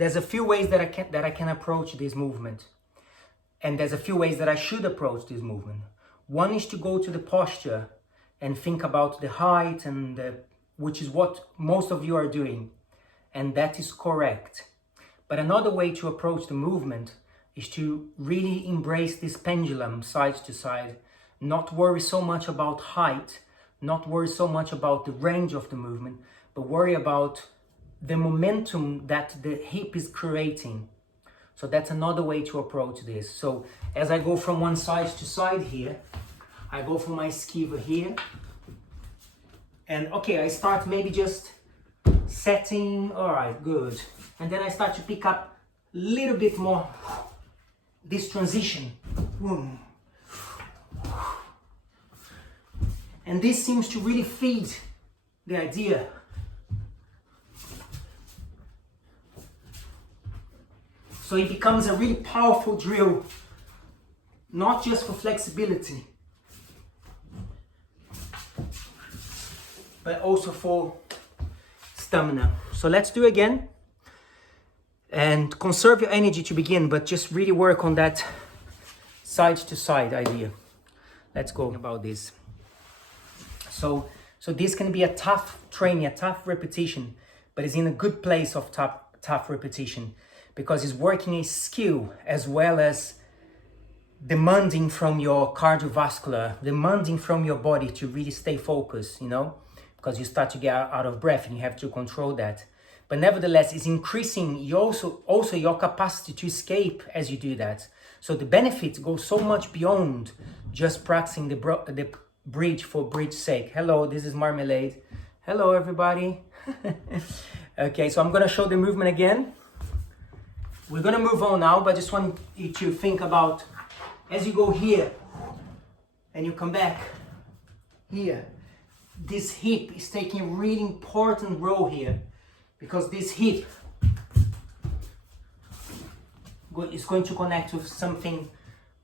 there's a few ways that I can approach this movement. And there's a few ways that I should approach this movement. One is to go to the posture and think about the height, which is what most of you are doing. And that is correct. But another way to approach the movement is to really embrace this pendulum side to side, not worry so much about height, not worry so much about the range of the movement, but worry about the momentum that the hip is creating. So that's another way to approach this. So as I go from one side to side here, I go for my skiver here. And okay, I start maybe just setting, all right, good. And then I start to pick up a little bit more this transition. And this seems to really feed the idea. So it becomes a really powerful drill, not just for flexibility, but also for stamina. So let's do again. And conserve your energy to begin, but just really work on that side to side idea. Let's go about this. So this can be a tough training, a tough repetition, but it's in a good place of tough repetition, because it's working a skill as well as demanding from your cardiovascular, demanding from your body to really stay focused, you know, because you start to get out of breath and you have to control that. But nevertheless, it's increasing also your capacity to escape as you do that. So the benefits go so much beyond just practicing the bridge for bridge's sake. Hello, this is Marmalade. Hello, everybody. Okay, so I'm going to show the movement again. We're going to move on now, but I just want you to think about as you go here and you come back here, this hip is taking a really important role here, because this hip is going to connect with something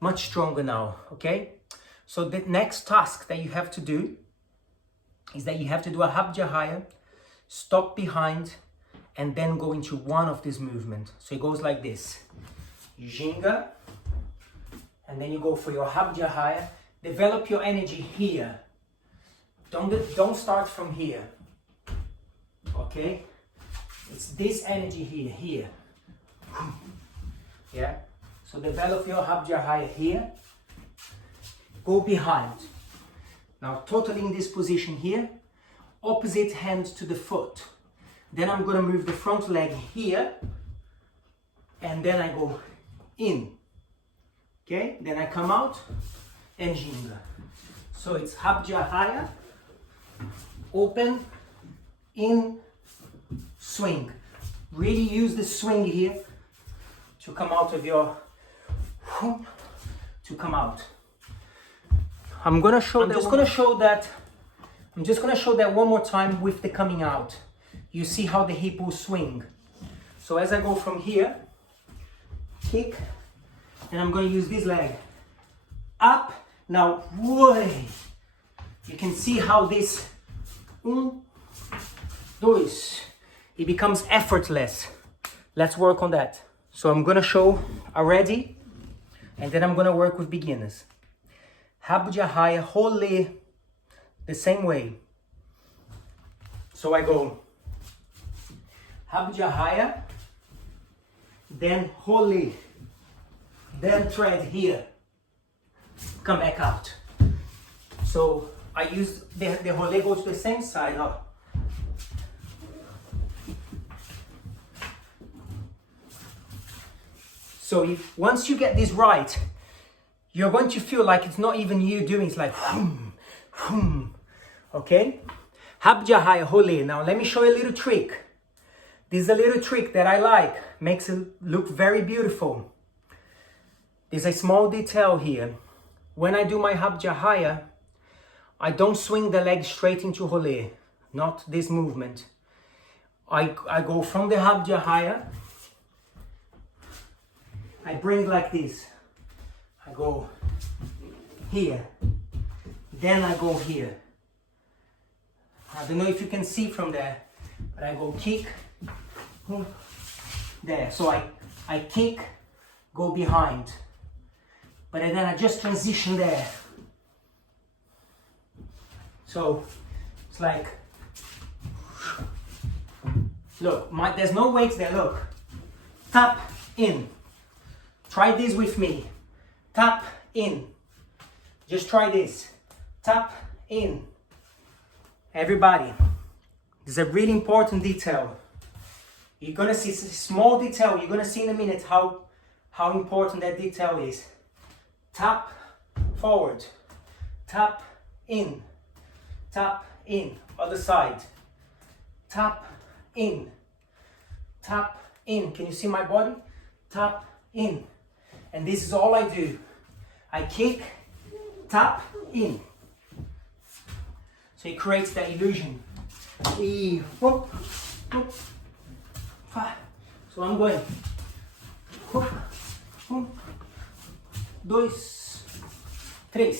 much stronger now, okay? So the next task that you have to do is that you have to do a habja, stop behind, and then go into one of this movement. So it goes like this. Ginga, and then you go for your habja. Develop your energy here. Don't start from here. Okay? It's this energy here. Yeah? So develop your habja here. Go behind. Now totally in this position here. Opposite hand to the foot. Then I'm going to move the front leg here, and then I go in. Okay, then I come out and ginga. So it's habja, open, in, swing. Really use the swing here to come out of your, to come out. I'm just going to show that one more time with the coming out. You see how the hip will swing. So as I go from here, kick, and I'm going to use this leg up. Now, way. You can see how this, it becomes effortless. Let's work on that. So I'm going to show already, and then I'm going to work with beginners. Habja, hole, the same way. So I go habja, then hole, then thread here, come back out. So I use the hole goes to the same side. So once you get this right, you're going to feel like it's not even you doing, it's like okay? Habja, hole. Now let me show you a little trick. This is a little trick that I like, makes it look very beautiful. There's a small detail here. When I do my habja, I don't swing the leg straight into hole, not this movement. I go from the habja, I bring like this. I go here, then I go here. I don't know if you can see from there, but I go kick, there. So I kick, go behind. But then I just transition there. So it's like, look, there's no weight there, look. Tap in. Try this with me. Tap in. Just try this. Tap in. Everybody, this is a really important detail. You're gonna see a small detail. You're gonna see in a minute how important that detail is. Tap forward. Tap in. Tap in. Other side. Tap in. Tap in. Can you see my body? Tap in. And this is all I do. I kick, tap in. So it creates that illusion. Whoop, whoop. So I'm going. Whoop, whoop. 2, 3.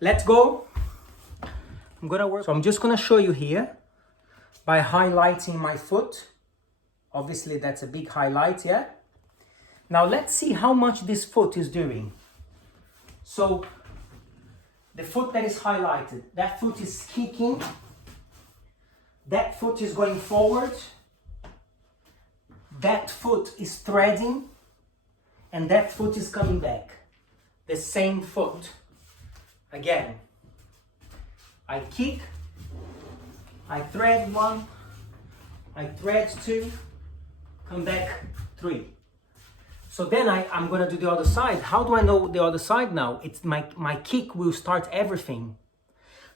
Let's go. I'm gonna work. So I'm just gonna show you here by highlighting my foot. Obviously that's a big highlight, yeah? Now let's see how much this foot is doing. So the foot that is highlighted, that foot is kicking, that foot is going forward, that foot is threading, and that foot is coming back. The same foot. Again, I kick, I thread 1, I thread 2, come back 3. So then I'm gonna do the other side. How do I know the other side now? It's my kick will start everything.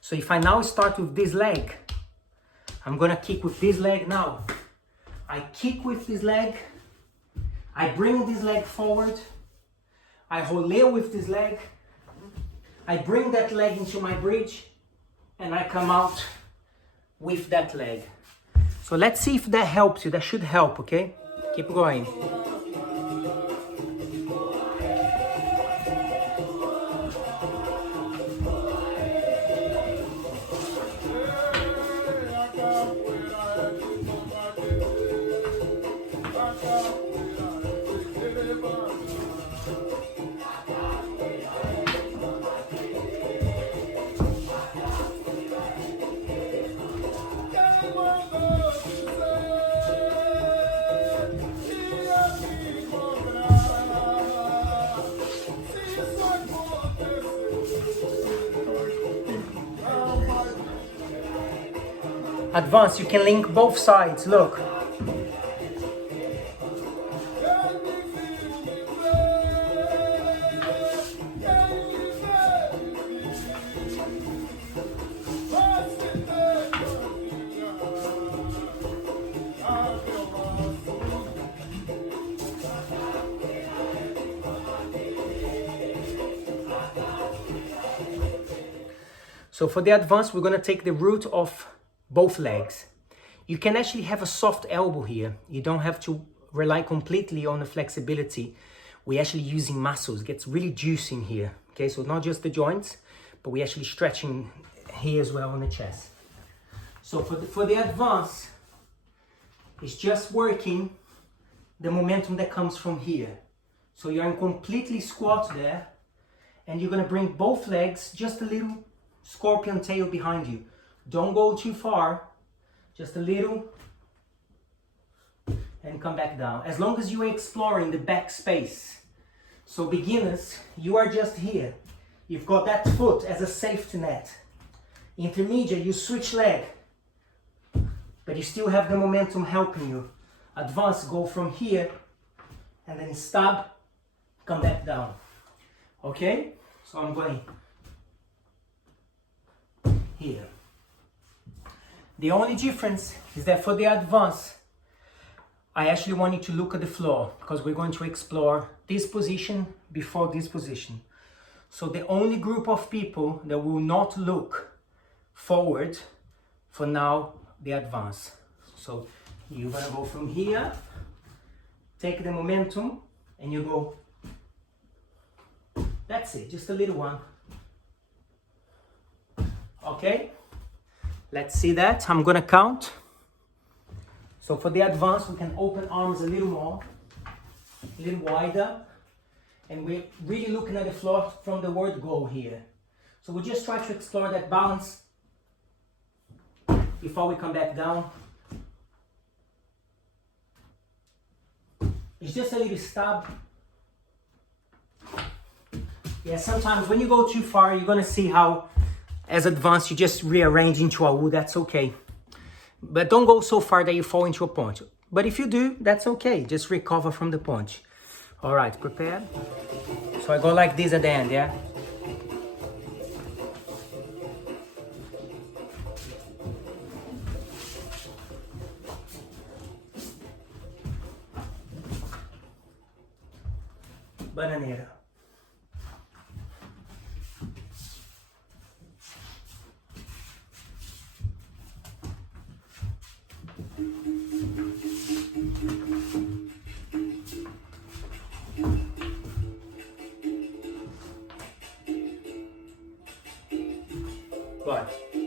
So if I now start with this leg, I'm gonna kick with this leg now. I kick with this leg, I bring this leg forward, I holeo with this leg, I bring that leg into my bridge, and I come out with that leg. So let's see if that helps you. That should help, okay? Keep going. Advance, you can link both sides, look. So for the advance, we're gonna take the root of both legs. You can actually have a soft elbow here. You don't have to rely completely on the flexibility. We're actually using muscles. It gets really juicy in here. Okay, so not just the joints, but we're actually stretching here as well on the chest. So for the advance, it's just working the momentum that comes from here. So you're in completely squat there, and you're gonna bring both legs just a little scorpion tail behind you. Don't go too far, just a little, and come back down. As long as you're exploring the back space. So beginners, you are just here. You've got that foot as a safety net. Intermediate, you switch leg, but you still have the momentum helping you. Advanced, go from here, and then stab, come back down. Okay? So I'm going here. The only difference is that for the advance, I actually want you to look at the floor because we're going to explore this position before this position. So the only group of people that will not look forward for now, the advance. So you're gonna go from here, take the momentum, and you go. That's it, just a little one. Okay? Let's see that. I'm gonna count. So for the advance, we can open arms a little more, a little wider. And we're really looking at the floor from the word go here. So we just try to explore that balance before we come back down. It's just a little stab. Yeah, sometimes when you go too far, you're gonna see how as advanced you just rearrange into a U, that's okay. But don't go so far that you fall into a punch. But if you do, that's okay, just recover from the punch. All right, prepared? So I go like this at the end, yeah? Bananeira. Vai.